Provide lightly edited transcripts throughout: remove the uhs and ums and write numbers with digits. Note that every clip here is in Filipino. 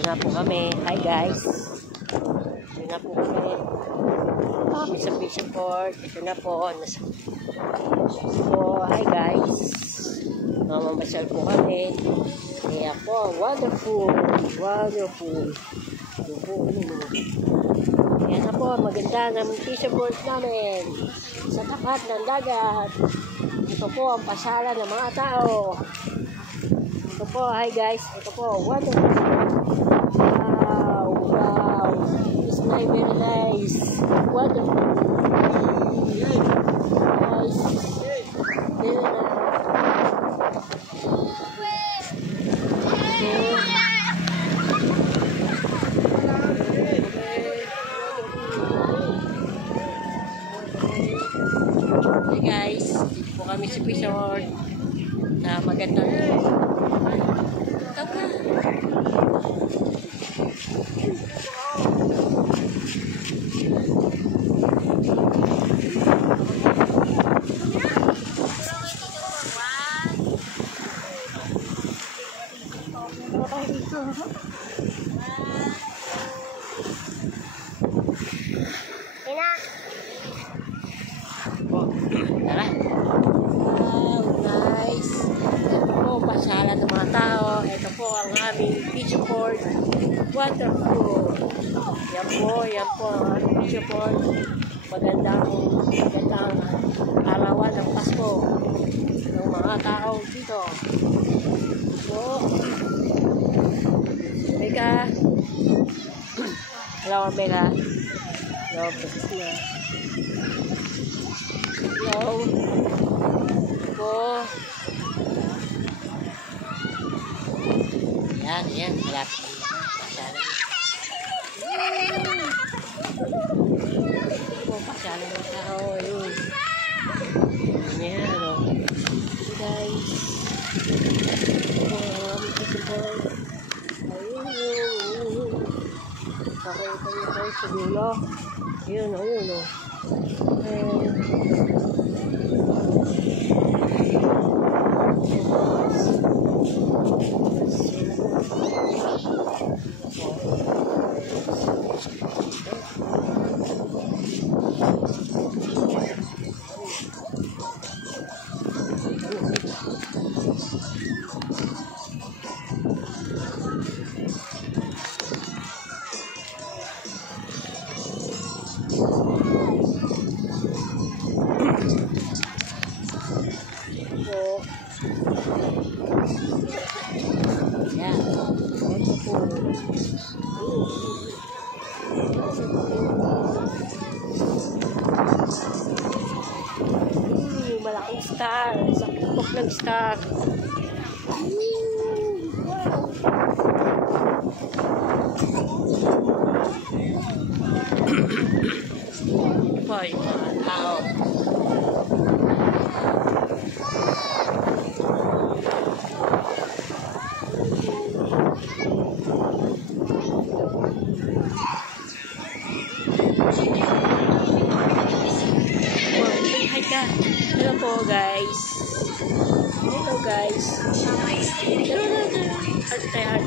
Ito na po kami. Hi guys. Ito na po kami. Sa fishing port. Ito na po. So, hi guys. Mamamasyal po kami. Kaya po, wonderful. Wonderful. Ito po. Yan na po. Maganda ng fishing port namin. Sa tapat ng dagat. Ito po ang pasyalan ng mga tao. Ito po, hi guys. Ito po, wonderful. Wow, wow. It's very nice. Wonderful. Nice. Very nice. Hey guys, dito po kami sa resort na magandang tawag. Tara. Wow, nice. Ito po, pasyalan ng mga tao. Ito po ang aming fishing port. Wonderful. Yan po ang aming fishing port. Magandang arawan ng Pasko ng mga tao dito. So, Beka. Hello, Beka. Hello, Beka. Hello. Po. Yan. Malapit. Pasyalan ng tao. Ayun. Yan, ano. So, guys. Ayun. Kakita nyo tayo sa dulo. Ayun, oh. Malaking star. Isang pupok ng star. Ito po yung mga tao. Hello po guys. Hello guys. Heart.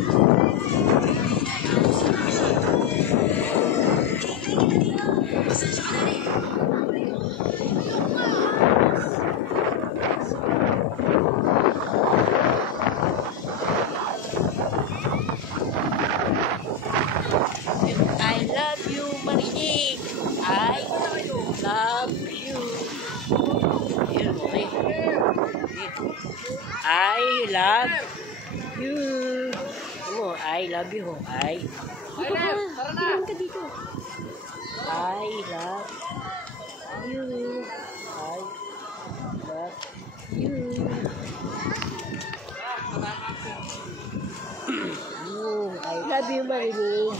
I love you, Marinig. I love you. I love you. Ano? I love you. I love you. I love you. I love you, Marinig.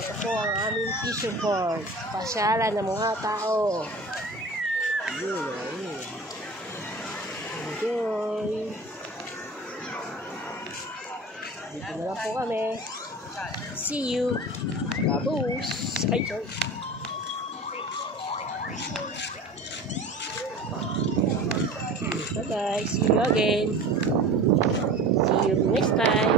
Ito po ang aming fishing port. Pasyalan ng mga tao. Enjoy. Dito na lang po kami. See you. Babos. Ay, sorry. Bye-bye. See you again. See you next time.